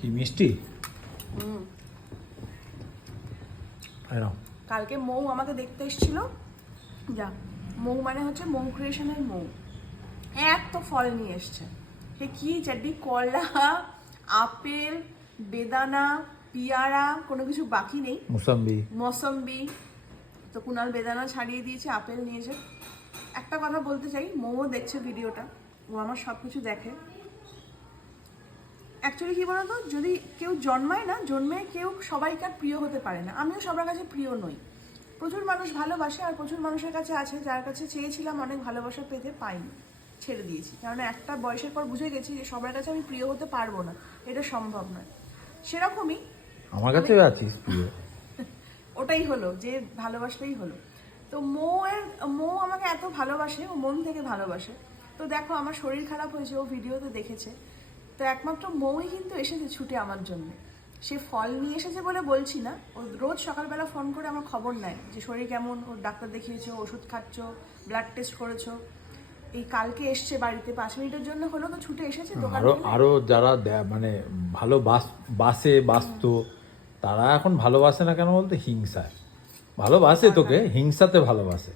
কি মিষ্টি? কালকে মৌ আমাকে দেখতে এসেছিল। যা মৌ মানে হচ্ছে মৌ ক্রিয়েশনের মৌ, এত ফল নিয়ে এসছে। সে কি চাড্ডি, কলা, আপেল, বেদানা, পিয়ারা, কোনো কিছু বাকি নেই। মৌসম্বি তো কুনাল বেদানা ছাড়িয়ে দিয়েছে, আপেল নিয়েছে। একটা কথা বলতে চাই, মৌও দেখছে ভিডিওটা, ও আমার সব কিছু দেখে। অ্যাকচুয়ালি কী বলতো, যদি কেউ জন্মায় না, জন্মে কেউ সবাইকার প্রিয় হতে পারে না। আমিও সবার কাছে প্রিয় নই। প্রচুর মানুষ ভালোবাসে, আর প্রচুর মানুষের কাছে আছে যার কাছে চেয়েছিলাম অনেক ভালোবাসা পেতে পাইনি, ছেড়ে দিয়েছি। কারণ একটা বয়সের পর বুঝে গেছি যে সবার কাছে আমি প্রিয় হতে পারবো না, এটা সম্ভব নয়। সেরকমই আমার কাছে আছিস প্রিয়। ওটাই হলো যে ভালোবাসলেই হলো। তো মৌ আমাকে এত ভালোবাসে, ও মন থেকে ভালোবাসে। তো দেখো আমার শরীর খারাপ হয়েছে, ও ভিডিওতে দেখেছে। তো একমাত্র মৌই কিন্তু এসেছে ছুটে আমার জন্য। সে ফল নিয়ে এসেছে বলে বলছি না, ও রোজ সকালবেলা ফোন করে আমার খবর নেয় যে শরীর কেমন, ওর ডাক্তার দেখিয়েছো, ওষুধ খাচ্ছো, ব্লাড টেস্ট করেছো। এই কালকে এসছে বাড়িতে, 5 মিনিটের জন্য হলো তো ছুটে এসেছে। আরো যারা মানে ভালো বাসত তারা এখন ভালোবাসে না কেন বলতে, হিংসায় ভালোবাসে তোকে, হিংসাতে ভালোবাসে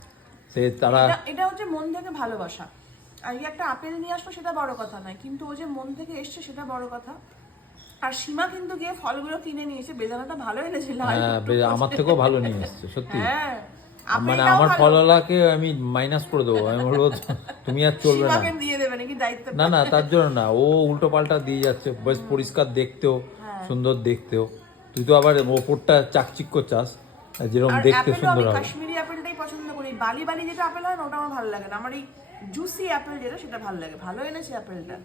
সে তারা। এটা হচ্ছে মন থেকে ভালোবাসা। আর একটা আপেল নিয়ে আসলো সেটা বড় কথা নয়, কিন্তু ও যে মন থেকে এসছে সেটা বড় কথা। আর সীমা কিন্তু গিয়ে ফলগুলো কিনে নিয়েছে, বেদানাটা ভালো এনেছে, আমার থেকেও ভালো নিয়ে এসছে সত্যি। হ্যাঁ, মানে আমার ফলওয়ালাকে আমি মাইনাস করে দেবো, আমি বলবো তুমি আর চলবে না, দিয়ে দেবে নাকি দায়িত্ব? না তার জন্য না, ও উল্টো পাল্টা দিয়ে যাচ্ছে, বেশ পরিষ্কার দেখতেও, সুন্দর দেখতেও। তুই তো আবার ওপরটা চাকচিক্য চাস, যেরকম দেখতে সুন্দর হবে। কাশ্মীরি আপেলটাই পছন্দ করি। বালি যেটা আপেল হয় না, ওটা আমার ভালো লাগে না। আমার এই জুসি আপেল যেটা, সেটা ভালো লাগে। ভালো এনেছে আপেলটা।